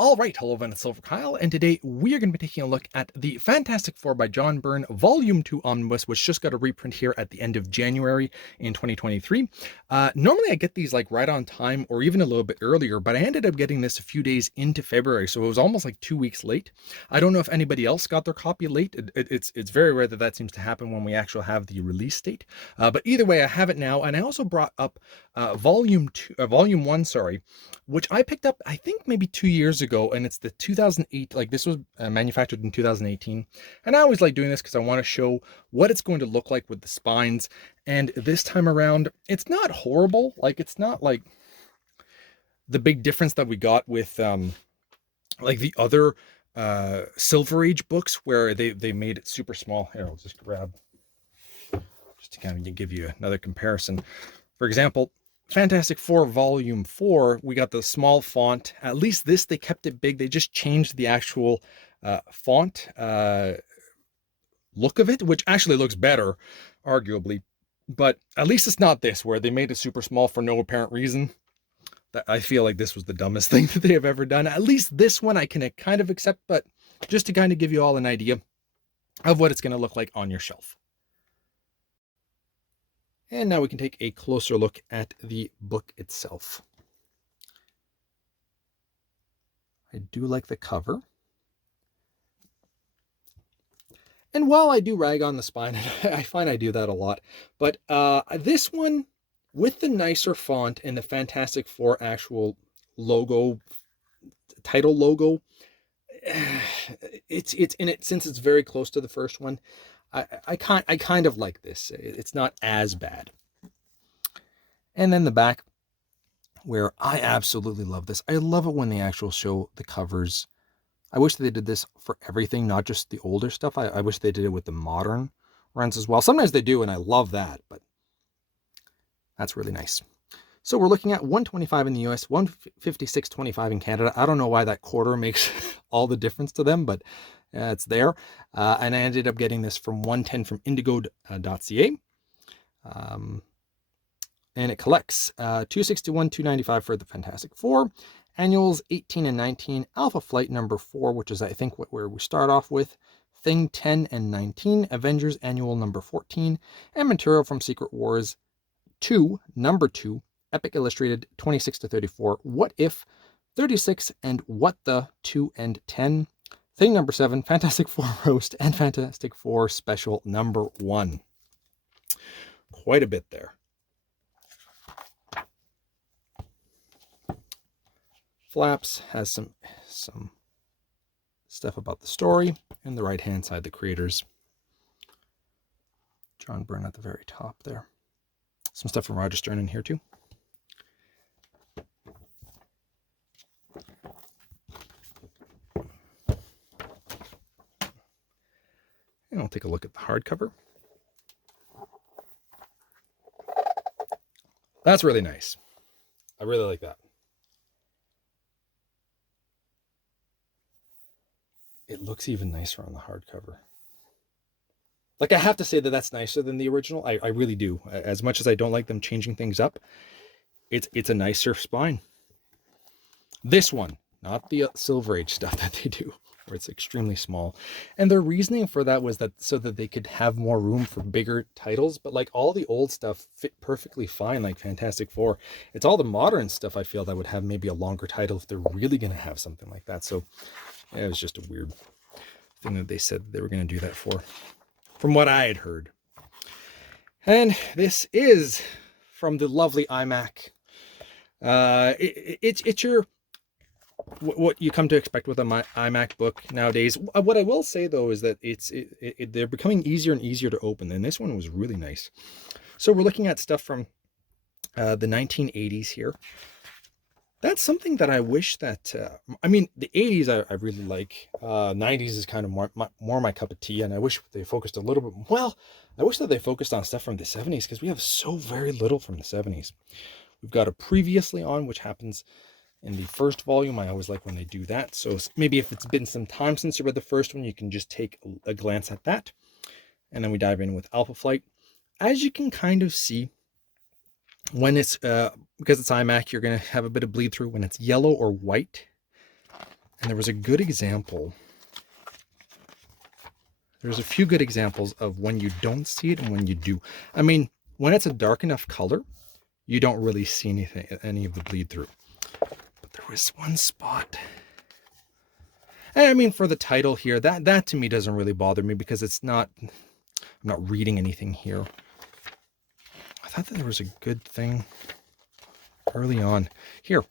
All right, hello everyone, it's silverkyle, and today we are going to be taking a look at the Fantastic Four by John Byrne Volume 2 Omnibus, which just got a reprint here at the end of January in 2023. Normally I get these like right on time or even a little bit earlier, but I ended up getting this a few days into February, so it was almost like 2 weeks late. I don't know if anybody else got their copy late. It's very rare that seems to happen when we actually have the release date. But either way, I have it now, and I also brought up Volume 1, sorry, which I picked up, I think maybe 2 years ago, and it's the 2008, like this was manufactured in 2018. And I always like doing this because I want to show what it's going to look like with the spines. And this time around, it's not horrible. Like, it's not like the big difference that we got with like the other Silver Age books where they made it super small. Here, I'll just grab, just to kind of give you another comparison. For example, Fantastic Four Volume 4, we got the small font. At least this, they kept it big. They just changed the actual font look of it, which actually looks better, arguably. But at least it's not this, where they made it super small for no apparent reason. I feel like this was the dumbest thing that they have ever done. At least this one I can kind of accept, but just to kind of give you all an idea of what it's going to look like on your shelf. And now we can take a closer look at the book itself. I do like the cover. And while I do rag on the spine, I find I do that a lot, but this one, with the nicer font and the Fantastic Four actual logo, title logo, it's in it, since it's very close to the first one. I kind of like this. It's not as bad. And then the back, where I absolutely love this. I love it when they actually show the covers. I wish they did this for everything, not just the older stuff. I wish they did it with the modern runs as well. Sometimes they do, and I love that, but that's really nice. So we're looking at $125 in the US, $156.25 in Canada. I don't know why that quarter makes all the difference to them, but it's there. And I ended up getting this from 110 from indigo.ca. And it collects $261, $295 for the Fantastic Four. Annuals 18 and 19. Alpha Flight number 4, which is I think where we start off with. Thing 10 and 19. Avengers Annual number 14. And material from Secret Wars 2, number 2. Epic Illustrated 26 to 34. What If 36 and What the 2 and 10. Thing number 7, Fantastic Four Roast, and Fantastic Four Special number 1. Quite a bit there. Flaps has some stuff about the story, and the right hand side, the creators. John Byrne at the very top there. Some stuff from Roger Stern in here too. And I'll take a look at the hardcover. That's really nice. I really like that. It looks even nicer on the hardcover. Like, I have to say that that's nicer than the original. I really do. As much as I don't like them changing things up, it's a nicer spine. This one, not the Silver Age stuff that they do, where it's extremely small. And their reasoning for that was that so that they could have more room for bigger titles. But like, all the old stuff fit perfectly fine, like Fantastic Four. It's all the modern stuff I feel that would have maybe a longer title if they're really going to have something like that. So yeah, it was just a weird thing that they said they were going to do that for, from what I had heard. And this is from the lovely iMac. It's your what you come to expect with an iMac book nowadays. What I will say though is that they're becoming easier and easier to open, and this one was really nice. So we're looking at stuff from the 1980s here. That's something that I wish that, I mean, the 80s I really like. 90s is kind of more my cup of tea, and I wish they focused a little bit. Well, I wish that they focused on stuff from the 70s, because we have so very little from the 70s. We've got a previously on, which happens in the first volume. I always like when they do that. So maybe if it's been some time since you read the first one, you can just take a glance at that. And then we dive in with Alpha Flight. As you can kind of see, when it's because it's iMac, you're going to have a bit of bleed through. When it's yellow or white, And there was a good example. There's a few good examples of when you don't see it and when you do. I mean, when it's a dark enough color, you don't really see any of the bleed through. But there was one spot. And I mean, for the title here, that to me doesn't really bother me because it's not, I'm not reading anything here. I thought that there was a good thing early on. Here,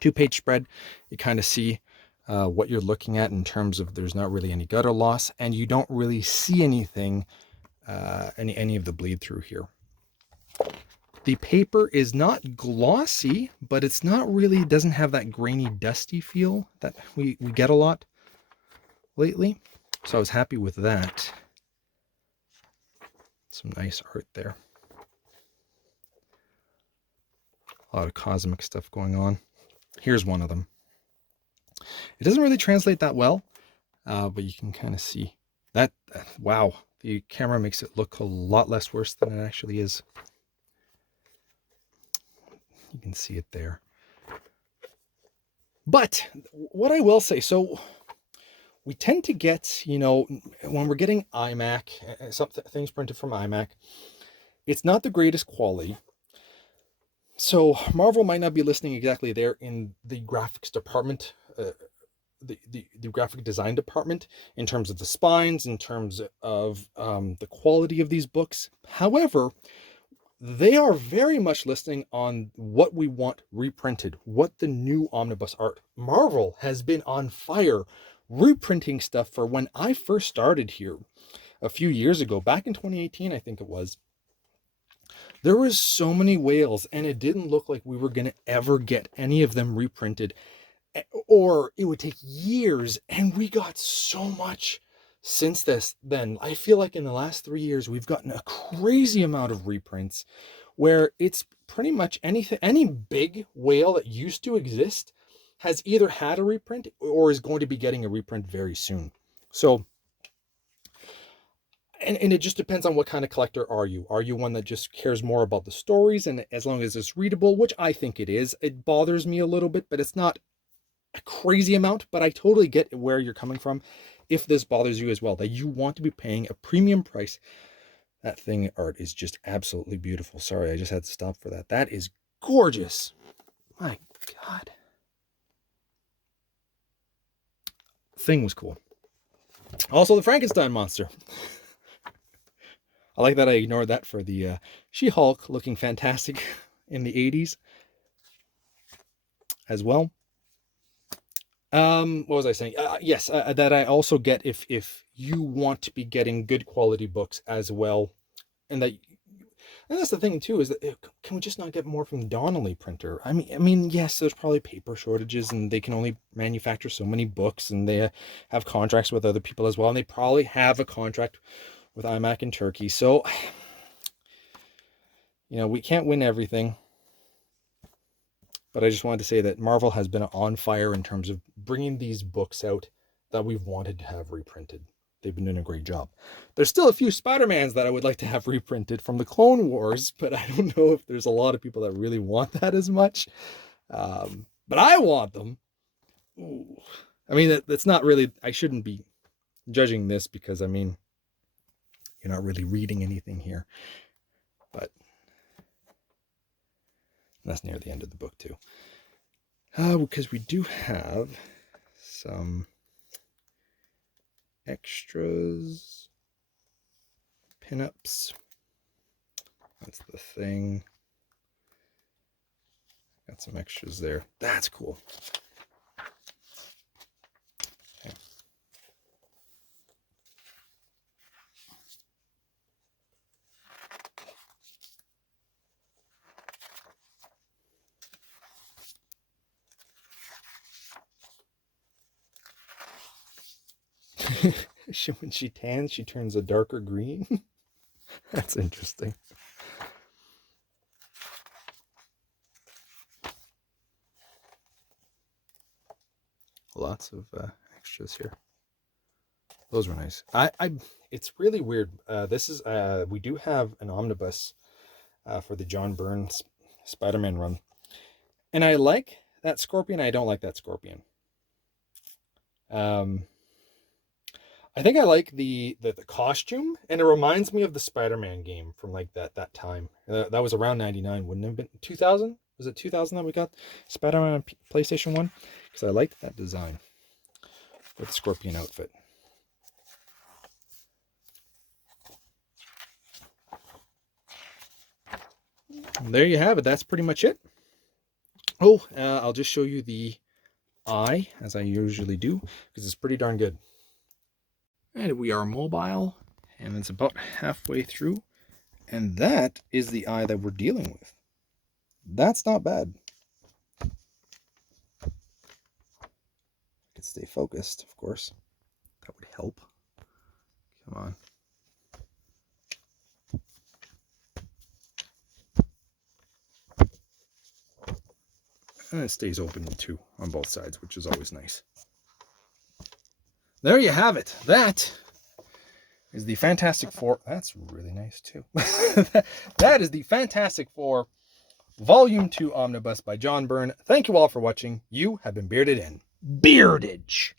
2-page spread. You kind of see what you're looking at in terms of there's not really any gutter loss, and you don't really see anything, any of the bleed through here. The paper is not glossy, but it's not really, doesn't have that grainy, dusty feel that we get a lot lately. So I was happy with that. Some nice art there. A lot of cosmic stuff going on. Here's one of them. It doesn't really translate that well, but you can kind of see that. Wow, the camera makes it look a lot less worse than it actually is. You can see it there. But what I will say, so we tend to get, you know, when we're getting iMac, things printed from iMac, it's not the greatest quality. So Marvel might not be listening exactly there in the graphics department, the graphic design department, in terms of the spines, in terms of the quality of these books. However, they are very much listening on what we want reprinted, what the new omnibus art. Marvel has been on fire reprinting stuff for when I first started here a few years ago, back in 2018, I think it was. There was so many whales, and it didn't look like we were going to ever get any of them reprinted, or it would take years, and we got so much since then. I feel like in the last 3 years, we've gotten a crazy amount of reprints where it's pretty much any big whale that used to exist has either had a reprint or is going to be getting a reprint very soon. So, and it just depends on what kind of collector are you. Are you one that just cares more about the stories, and as long as it's readable, which I think it is, it bothers me a little bit, but it's not a crazy amount. But I totally get where you're coming from if this bothers you as well, that you want to be paying a premium price. That thing art is just absolutely beautiful. Sorry, I just had to stop for that. That is gorgeous. My God. Thing was cool. Also, the Frankenstein monster. I like that I ignored that for the She-Hulk looking fantastic in the 80s as well. What was I saying? Yes, that I also get if you want to be getting good quality books as well. And that's the thing too, is that can we just not get more from the Donnelly printer? I mean, yes, there's probably paper shortages, and they can only manufacture so many books, and they have contracts with other people as well, and they probably have a contract with iMac in Turkey. So, you know, we can't win everything. But I just wanted to say that Marvel has been on fire in terms of bringing these books out that we've wanted to have reprinted. They've been doing a great job. There's still a few Spider-Mans that I would like to have reprinted from the Clone Wars, but I don't know if there's a lot of people that really want that as much. But I want them. Ooh. I mean, that's not really, I shouldn't be judging this because, I mean, you're not really reading anything here. But that's near the end of the book too. Because we do have some extras, pinups. That's the thing. Got some extras there. That's cool. Okay. When she tans, she turns a darker green. That's interesting. Lots of extras here. Those were nice. It's really weird. This is we do have an omnibus for the John Byrne Spider-Man run, and I like that Scorpion. I don't like that Scorpion. I think I like the costume, and it reminds me of the Spider-Man game from like that time. That was around 99, wouldn't it have been 2000? Was it 2000 that we got Spider-Man on PlayStation 1? Because I liked that design with the Scorpion outfit. And there you have it. That's pretty much it. Oh, I'll just show you the eye, as I usually do, because it's pretty darn good. And we are mobile, and it's about halfway through. And that is the eye that we're dealing with. That's not bad. I could stay focused, of course. That would help. Come on. And it stays open too on both sides, which is always nice. There you have it. That is the Fantastic Four. That's really nice too. That is the Fantastic Four Volume 2 Omnibus by John Byrne. Thank you all for watching. You have been bearded in Beardage.